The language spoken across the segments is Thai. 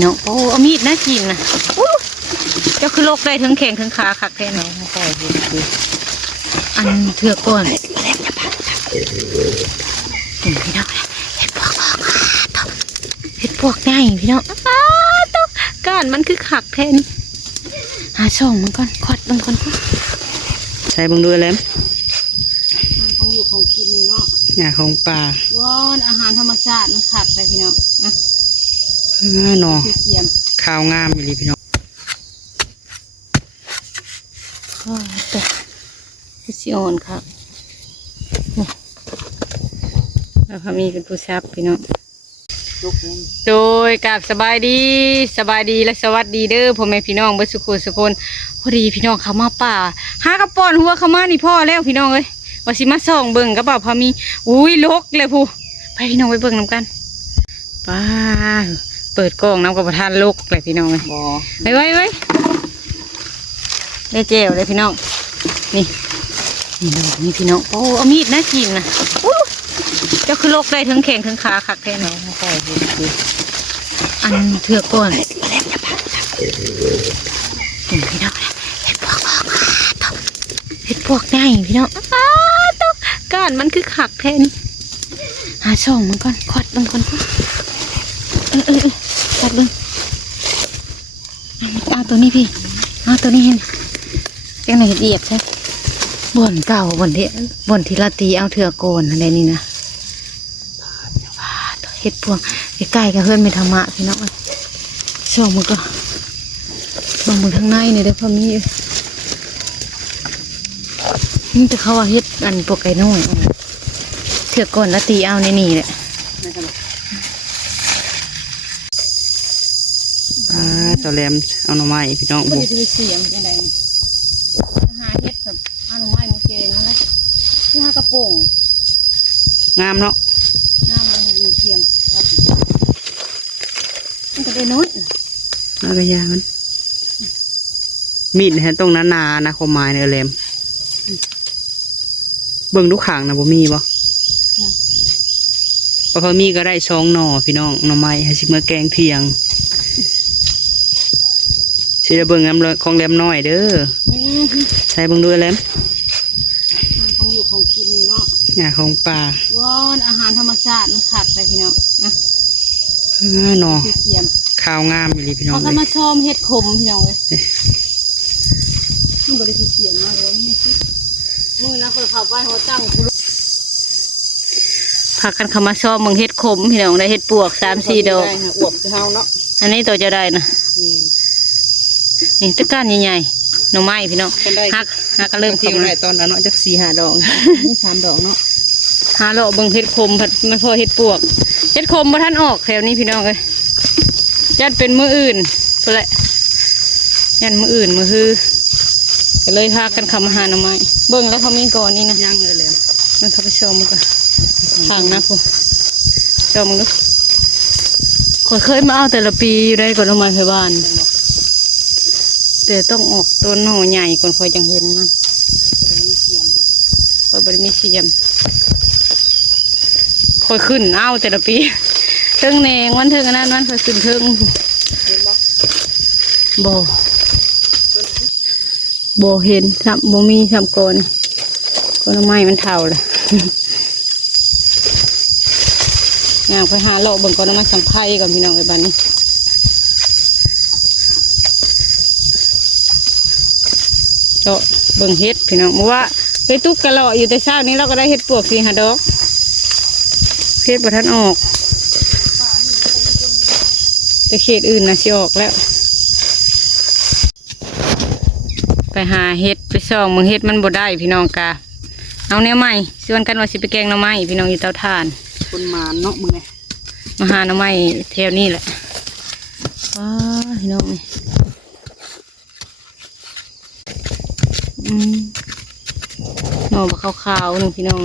เนาะโอ้เอามีดน่ากินนะเจ้าคือโรคได้ทั้งแขงทั้งขาขักแค่ไหนอันเถื่อก่อนพี่น้องเห็ดพวกง่ายพี่น้องต้องการมันคือขักแทนหาช่องมันก่อนขอดมันก่อนใส่บังดูแล้วของอยู่ของกินเนาะงาของปลาว้อนอาหารธรรมชาติมันขักไปพี่น้องนะหนอข้าวงามอยู่ดีพี่น้องแต่ซิออนครับแล้วพามีเป็นผู้ชับพี่น้องโดยกับสบายดีและสวัสดีเด้อพ่อแม่พี่น้องเบิดสุขสุคนพอดีพี่น้องเขามาป่าหากระป๋อนหัวเขามานี่พ่อแล้วพี่น้องเอ้ยว่าสิมาส่องเบิ่งกระเป๋าพามีอุ้ยลกเลยผู้ไปพี่น้องไปเบิ่งน้ำกันป้าเปิดกล้องน้ำกับประทานลกเลยพี่น้องเลยไว้ได้เจลเลยพี่น้องนี่พี่น้องโอ้เอามีดน่ากินนะเจ้าคือโรคได้ทั้งแขงทั้งขาขักแค่ไหนอันเถื่อก่อนพี่น้องเห็ดพวกง่ายพี่น้องต้องการมันคือขักแทนหาช่องมันก่อนขอดมันก่อนขอดเลยเอาตัวนี้พี่เอาตัวนี้เห็นยังไงเอียดใช่บ่นเก่าบ่นที่ลาตีเอาเถื่อโกนอะไรนี่นะเห็ดพวงใกล้ๆกับเพื่อนไม่ธรรมะพี่น้องช่องมันก็มองมือทางในเนี่ยเด้อพอมีนี่จะเขาว่าเห็ดอันพวกไก่น้อยเถื่อโกนลาตีเอาในนี่แหละตัวแรมเอาหน่อไม้พี่น้องบุกเสียงยังไงหาเห็ดแบบเอาหน่อไม้มาเกงแล้วที่หากระโปงงามเนาะงามเลยอยู่เทียมมันจะได้น้อยแล้วก็ยามันมีดเห็นตรงนั้นนานะคมไม้เนื้อแรมเบิ่งทุกขางนะบ่มีบ่พอมีก็ได้ช่องหน่อพี่น้องหน่อไม้ให้ชิมเมื่อแกงเทียงสิได้เบิ่งของแรมน้อยเด้อใส่เบิ่งดูแรมของอยู่ของกินเนาะงาของปลาว้อนอาหารธรรมชาติมันขัดไปพี่น้องนะหนอข้าวงามอยู่ดีพี่น้องเขามาชมเห็ดขมพี่น้องเลยมันบริสุทธิ์เสียงมากเลยมือนะคนเขาบ้านเขาตั้งพากันเขามาชอบมึงเห็ดขมพี่น้องได้เห็ดปวก3-4 ดอกอวบจะเฮาเนาะอันนี้ตัวจะได้นะนี่ตะก้านใหญ่ๆหน่อไม้พี่น้องหักก็เริ่มทิ้งได้ตอนนั้นเนาะจัก4-5 ดอกนี่3 ดอกเนาะหาเลาะเบิ่งเห็ดขมผัดไม่พอเห็ดปวกเห็ดขมมาท่านออกแถวนี้พี่น้องเลยยัดเป็นมืออื่นเพื่อยันมืออื่นมือคือก็เลยพากันขับมาหาหน่อไม้เบิ่งแล้วเขามีก่อนนี่นะย่างเลยมันเขาไปชมมันก็ทางนะพวกชมมันดูเคยมาเอาแต่ละปีอยู่ได้ก่อนหน่อไม้ไผ่บ้านแต่ต้องออกต้นหน่อใหญ่ก่อนคอยจังเห็นมันคอยบริมีเสียมคอยขึ้นเอาแต่ละปีเทิงแนงวันเทิงนั้นวันคอยขึ้นเทิงบ่เห็นทำบ่มีทำก่อนไม้มันเท่าเลยงานไปหาโลเบิ่งก่อนมาสังไข่ก่อนพี่น้องไอ้บ้านนี้โลเบิ่งเห็ดพี่น้องเมื่อว่าไปตุ๊กกะเลาะอยู่แต่เช้านี้เราก็ได้เห็ดปวก4-5 ดอกเห็ดประทันออกแต่เขตอื่นนะสิออกแล้วไปหาเห็ดไปส่องมึงเห็ดมันบ่ได้พี่น้องกาเอาเนี้ยใหม่ส่วนกันว่าสิไปแกงหน่อไม้พี่น้องอยู่เตาถ่านคนมาเนาะมึงไงมาหาหน่อไม้แถวนี้แหละว้าพี่น้องนี่หน่อขาวๆหนึ่งพี่น้อง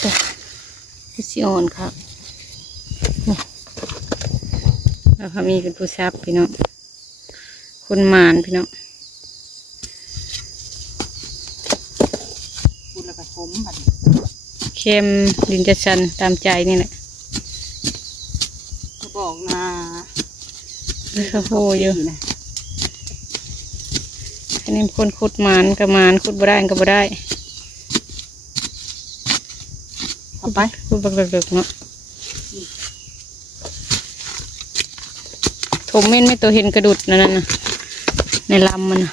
แต่ซิออนครับ แล้วเขามีเป็นผู้ซับพี่น้องคนหมานพี่น้อง พูดแล้วก็ขมบัด เค็มดินจะชันตามใจนี่แหละ เขาบอกนา ข้าวโพดอยู่ นะ อันนี้คนขุดหมานกับหมานขุดบ่ได้ก็บ่ได้ เอาไป ขุดบักเลิกๆเนาะถมเม่นไม่ตัวเห็นกระดุดนั่นน่ะในลำมันน่ะ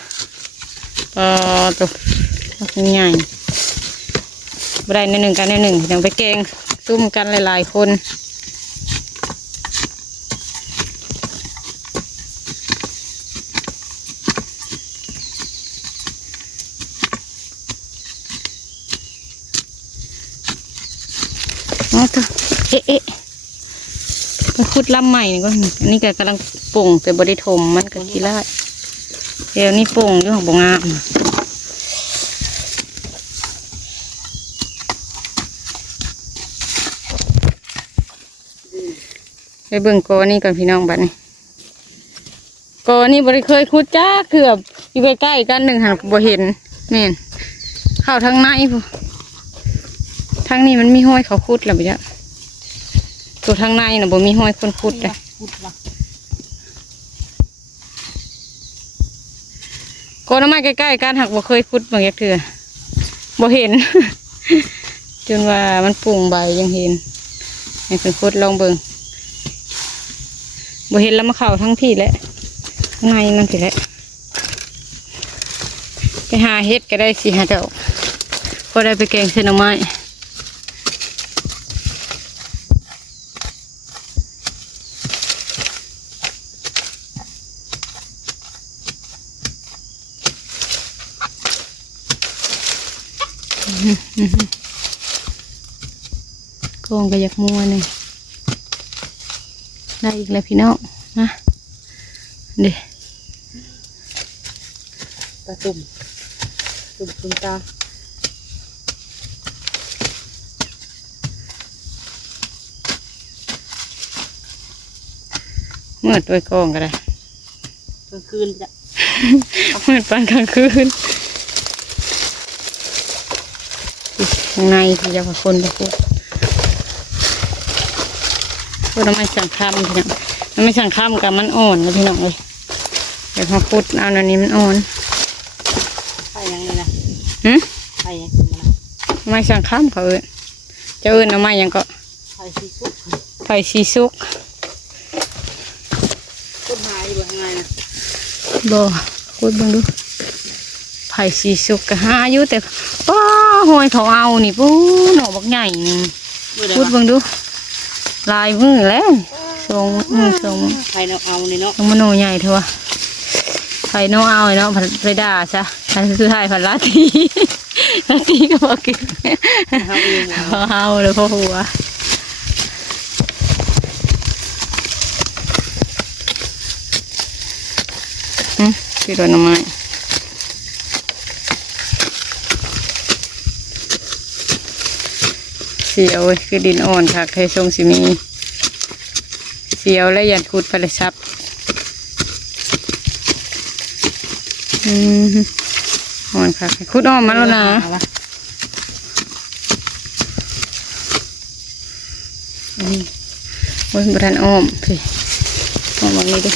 ตัวใหญ่บ่ได้ในหนึ่งกันในหนึ่งยังไปแกงซุ่มกันหลายๆคนอ๋อตัวเอ๊ะมันขุดลำใหม่นี่ก็อันนี้ก็กำลังป่งแต่บริถมมันก็ขี้ไล่เดี๋ยวนี้ป่งอยู่ของบงามไปเบิ่งกอนี่ก่อนพี่น้องบัดนี้กอนี่บริเคยขุดจ้าเกือบอยู่ใกล้ๆกันหนึ่งหันบ่เห็นนี่นเข้าทางในพูทางนี้มันมีห้อยเขาขุดแล้วไปจ้ะตัวทางในน่ะบ่มีห้อยคนขุดเลย พูดละ กอน้ำไม้ใกล้ๆกันหักบ่เคยขุดบางอย่างเถื่อบ่เห็น จนว่ามันปุ่งใบยังเห็นให้เป็นขุดลองเบิ่งบ่เห็นแล้วมาเข้าทั้งที่แหละข้างในมันสิแหละไปหาเฮ็ดก็ได้สิหาดอกพอได้ไปแกงเส้นหน่อไม้กองก็อยากมัวนี่ได้อีกแล้วพี่น้องนะเด้ ตาตุ่มตุ่มตา เมื่อตัวกองก็ได้ กลางคืนจะ เมื่อปานกลางคืนข้างในที่จะพาคนไปพูดพูดทำไมสั่งคำพี่น้องมันไม่สั่งคำกับมันอ่อนนะพี่น้องเลยเดี๋ยวพอพูดเอาอันนี้มันอ่อน ไปยังไงนะ หืม ไปยังไงนะ ไม่สั่งคำเขาเอิ้นจะเอิ้นเอาไม้หยังก็ ไปซีซุก ไผ่ซีซุก ต้นหายอยู่ข้างในนะ บ่พูดเบิ่งดูไผ่ซีซุกก็หาอยู่แต่ป้าหอยเขาเอานี่ปูหน่อบักใหญ่หนึง มือเดีย พู ว ดเบิ่งดูลายมือแล้วทรงมือทรง ไปเราเอานี่เนาะ ต้องมโนใหญ่เถอะวะไผ่โนเอาไอ้เนาะผัดไปด่าซะอันคือไทยผัดลาตี ลาตีก็บอกกิน เอาเอง เอาเลยพ่อหัวพี่โดนน้ำไม้เสียวเว้ยคือดินอ่อนค่ะใครทรงสิมีเสียวและยันขุดไปเลยซับอ่อนค่ะขุดอ้อมมาแล้วนะโอ้ยบทันอ้อมพี่อ้อมแบบนี้ดิ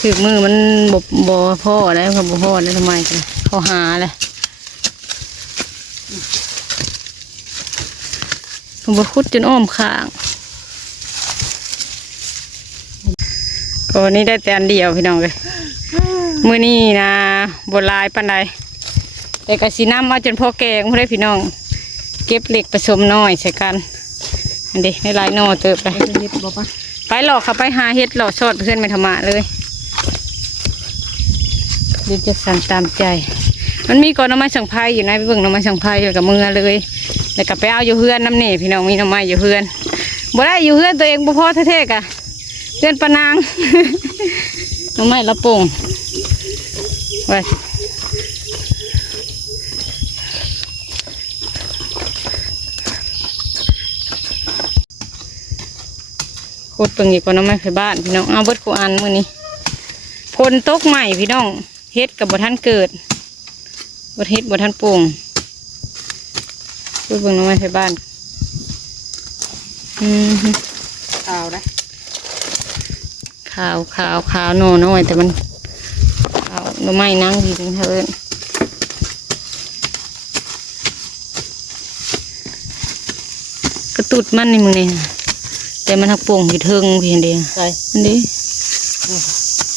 ถือมือมันบ่พ่อได้ครับบ่พ่อได้ทำไมกันเขาหาเลยผมบ่ขุดจนอ้อมข้างก็นี่ได้แต่อันเดียวพี่น้องเลยมื้อนี้นะบ่หลายปานใดแต่กะสิน้ำเอาจนพอแกงบ่ได้พี่น้องเก็บเหล็กผสมน้อยใส่กันอันเด้ในหลายหน่อเติบไป เฮ็ดบ่ปะ ไปหลอกเขาไปหาเฮ็ดหลอกชอดเพื่อนไม่ธรรมะเลยดิจะสั่นตามใจ มันมีก่อนน้ำไม้สังไพอยู่นะไปเบิ่งน้ำไม้สังไพแล้วกับมือเลยแล้วก็ไปเอาอยู่เฮือนน้ำเน่พี่น้องมีน้ำไม้อยู่เฮือนบ่ได้อยู่เฮือนตัวเองบ่พอแท้ๆกะเฮือนปะนาง น้ำไม้ละโป่งไว้ ขุดเบิ่งอีกว่าน้องไม่ไปบ้านพี่น้องเอาเบิดกูอันมื้อนี้ฝนตกใหม่พี่น้องเฮ็ดกับบ่ทันเกิดบ่เฮ็ดบ่ทันปลูกขุดเบิ่งน้องไม่ไปบ้านเอาได้ขาวโน่น้อยแต่มันขาวน้องไม้นั่งอยู่เถินกระตุดมันนี่มึงนี่แต่มันหักโป่งอยู่เทิงเพียงเดียว ใส่ อันนี้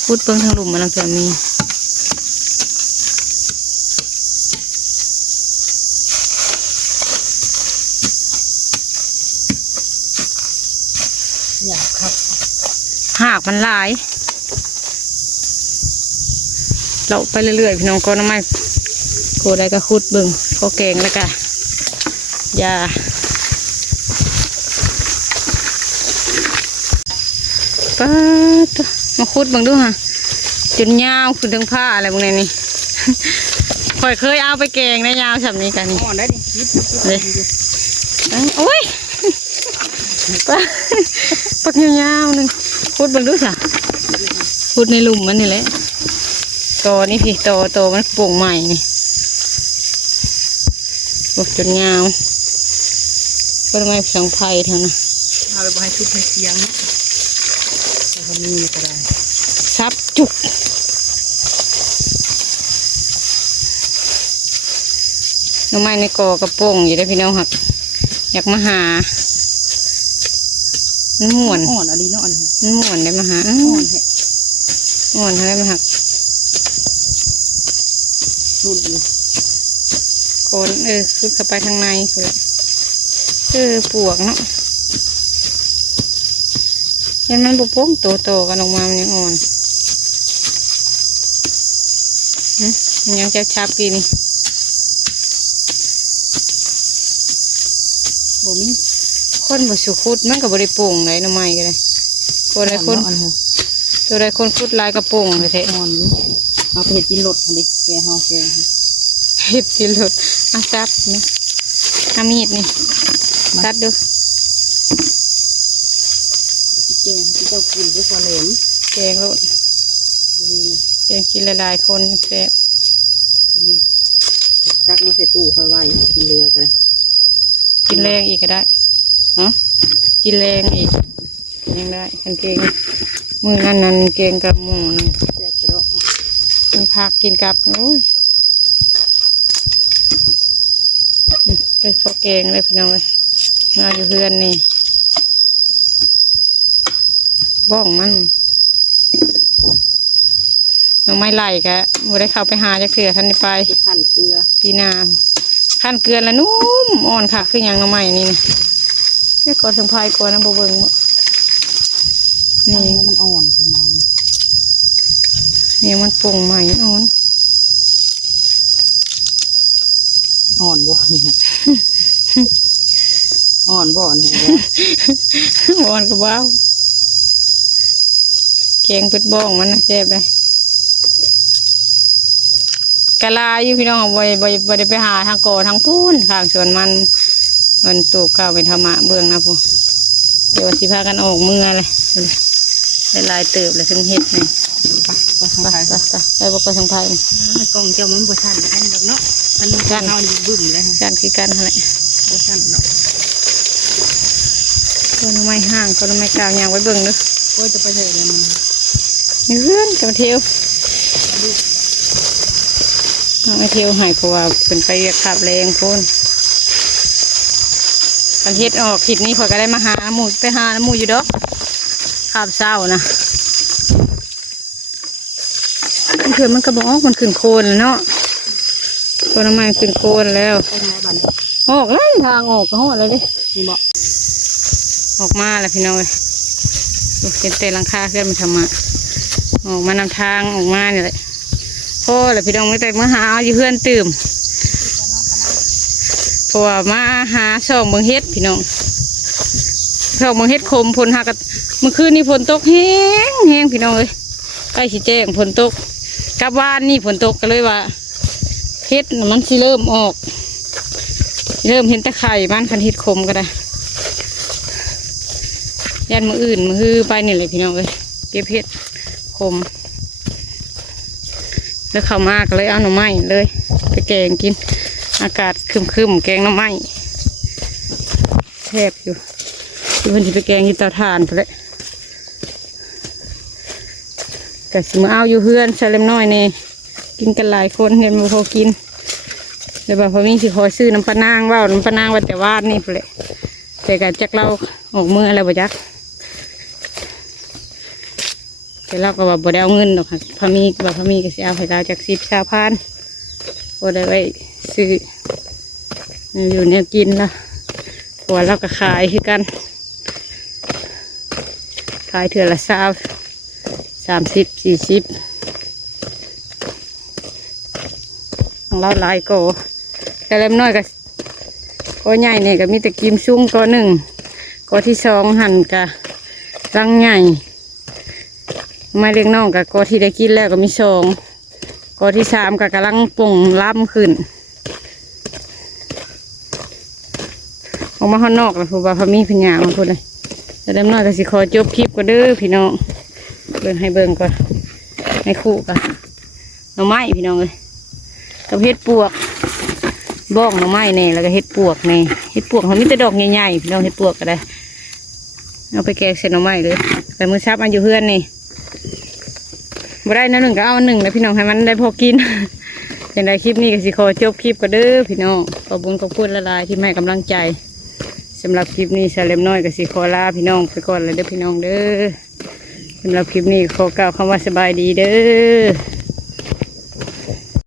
พูดเบิ่งทางหลุมมันลังจะมีอยากครับ หากมันหลายเราไปเรื่อยๆพี่น้องก็น้ำไม้โกได้ก็ขุดเบิ่งก็แกงแล้วก็ยาป้าตมาขุดเบิ่งดูฮะจนยาวขึ้นถึงผ้าอะไรพวกนี้นี่ ค่อยเคยเอาไปแกงนะยาวแบบนี้กันนี่ อ่อนได้ดิยิบ เลยโอ้ยปักยาวๆนึงขุดเบิ่งดูสิขุดในหลุมมันนี่แหละตอนี่พี่ตอมันโป่งใหม่นี่บกจนยาวก็ไม่สังไพ่ทางนะ เอาไปให้ทุกเสียงแต่คนนี้ก็ได้ ซับจุกน้ำไม้ในกอกระโปงอยู่ได้พี่น้องหักอยากมาหามันม่วน อ่อนอะไรเนาะอันนี้ มันม่วนได้มาหา อ่อนแฮะ ม่วนอะไรมาหัก รุ่นอยู่ โคนขึ้นเข้าไปทางในคือปวกเนาะยันมันบุโป้งโตกันออกมามันยังอ่อนมันยังจะชับกิน โอ้มี คนบ่สุขุดมันก็บ่ได้โป่งไหนน้ำไม้ก็ได้ตัวใดคน อันนี้ ตัวใดคนขุดลายกระโป่งเลยเทะ อ่อนอยู่เอาไปเห็ดกินรสอันนี้แกเฮาแก เห็ดติลดอาซับนี่อามีดนี่ซัดดู แกที่เจ้ากินด้วยความเหลม แกงโลด นี่นะ แกงกินหลายๆคนแซ่บ นี่ตักมาใส่ตู้ค่อยไว้กินเรือกันเลย กินแรงอีกก็ได้ ฮะ กินแรงอีกยังได้ขันเกงมือนั่นเกงกับหมูนั่น แซ่บกระโดด มีผักกินกับโอ้ยไปพอแกงเลยพี่น้องเลยมาอยู่เพื่อนนี่บ้องมันหน่อไม้ไหลกะบ่ได้เข้าไปหาจะเกลือท่านได้ไป จะขั้นเกลือ ปีนาขั้นเกลือละนุ่มอ่อนค่ะคืออย่างหน่อไม้นี่นะนี่ก่อนถึงพายก่อนนะโบเบิงบ่นี่ มันอ่อนประมาณ นี่มันโป่งใหม่อ่อน อ่อนบ่เนี่ยอ่อนบ่เนี่ย อ่อนกับว้าวแกงเป็ดบ้องมันนะแซ่บเลยกะลาอยู่พี่น้องบ่ได้ไปหาทางก่อทางพูนข้างสวนมันตูบข้าวเป็นธรรมะเบื้องนะพูเดี๋ยวสิพากันออกเมื่อเลยได้ลายเติบเลยถึงเห็ดนี่ ก็ ไป ทำไทย ไปบอกกระสังไทย กล่องเจ้ามันบ่ทันอันดอกเนาะอันจานเฮานี่บึ้มเลย การคือกันอะไร บ่ทันดอก ต้นไม้ห่างต้นไม้กลางอย่างไว้เบิ่งเนึก ก็จะไปเถอะเลยมัน มีเพื่อนกับเที่ยวมาเที่ยวหายเพราะว่าเป็นไปเรียกขับแรงพ้นกันเฮ็ดออกทิศนี้ข่อยก็ได้มาหาหมูไปหาหมูอยู่ดอกขับเศร้านะเพื่อนมันก็บอกมันขึ้นโคนแล้วเนาะต้นไม้ขึ้นโคนแล้ว ไปไหนบ้าน ออกเลยทางออกก็หอดเลยดิ นี่บ่ ออกมาแล้วพี่น้องเลยลูกเห็นเตะหลังคาขึ้นมาทำมาออกมานำทางออกมาเนี่ยแหละพ่อแล้วพี่น้องไม่แต่มาหาอยู่เพื่อนตื่มเพราะว่ามาหาช่องเมืองเฮ็ดพี่น้องช่องเมืองเฮ็ดคมพลหักเมื่อคืนนี้ฝนตกแห้งพี่น้องเลยใกล้สิแจ้งฝนตกกลับบ้านนี่ฝนตกก็เลยว่าเฮ็ดมันสิเริ่มออก เริ่มเห็นตะไคร่บ้านคันเฮ็ดคมก็ได้ ยันมืออื่นมือฮือไปนี่เลยพี่น้องเลยเก็บเห็ดคมแล้วเข้ามากเลยเอาหน่อไม้เลยไปแกงกินอากาศครึมๆแกงหน่อไม้แซ่บอยู่ที่คนที่ไปแกงอยู่เตาถ่านไปเลยก็สิมาเอาอยู่เพื่อนใส่เล็มน้อยเนี่ยกินกันหลายคนเห็นมาพอกินเดี๋ยวบอกพอมีสิขอซื้อน้ำปลานางว่าน้ำปลานางว่าแต่วาดนี่ไปเลยแต่กับจักเราออกมืออะไรบ่จักแต่เราก็ว่าบ่ได้เอาเงินหรอกค่ะพอมีบอกพอมีก็สิเอาให้เราจาก10-20,000บ่ได้ไว้ซื้ออยู่เนี่ยกินละเพราะว่าเราก็ขายคือกันขายเถื่อละ30-40ของเราหลายโกแต่เล็มน้อยก็โกใหญ่เนี่ยก็มีแต่กิมซุ้งโกหนึ่งโกที่สองหั่นกะรังใหญ่ไม่เลี้ยงน้องกับโกที่ได้กินแล้วก็มีสองโกที่สามก็กำลังป่งล้ำขึ้นออกมาข้างนอกแล้วผู้บ่าวพมีพญามาพูดเลยแต่เล็มน้อยก็สิขอจบคลิปก็เด้อพี่น้องเบิ่งให้เบิ่งก่อนในคู่กันหน่อไม้พี่น้องเลยกับเห็ดปวกบ้องหน่อไม้เนี่ยแล้วก็เห็ดปวกเนี่ยเห็ดปวกเขามีแต่ดอกใหญ่ๆพี่น้องเห็ดปวกก็ได้เอาไปแกงเส้นหน่อไม้เลยแต่มือซับมาอยู่เพื่อนนี่บ่ได้นะหนึ่งก็เอาหนึ่งนะพี่น้องให้มันได้พอกินเป็นไรคลิปนี้ก็สิขอจบคลิปก็เด้อพี่น้องขอบคุณขอบคุณละลายที่ให้กำลังใจสำหรับคลิปนี้สเลมน้อยก็สิขอลาพี่น้องไปก่อนเลยเด้อพี่น้องเด้อสำหรับคลิปนี้ขอกล่าวคำว่าสบายดีเด้อ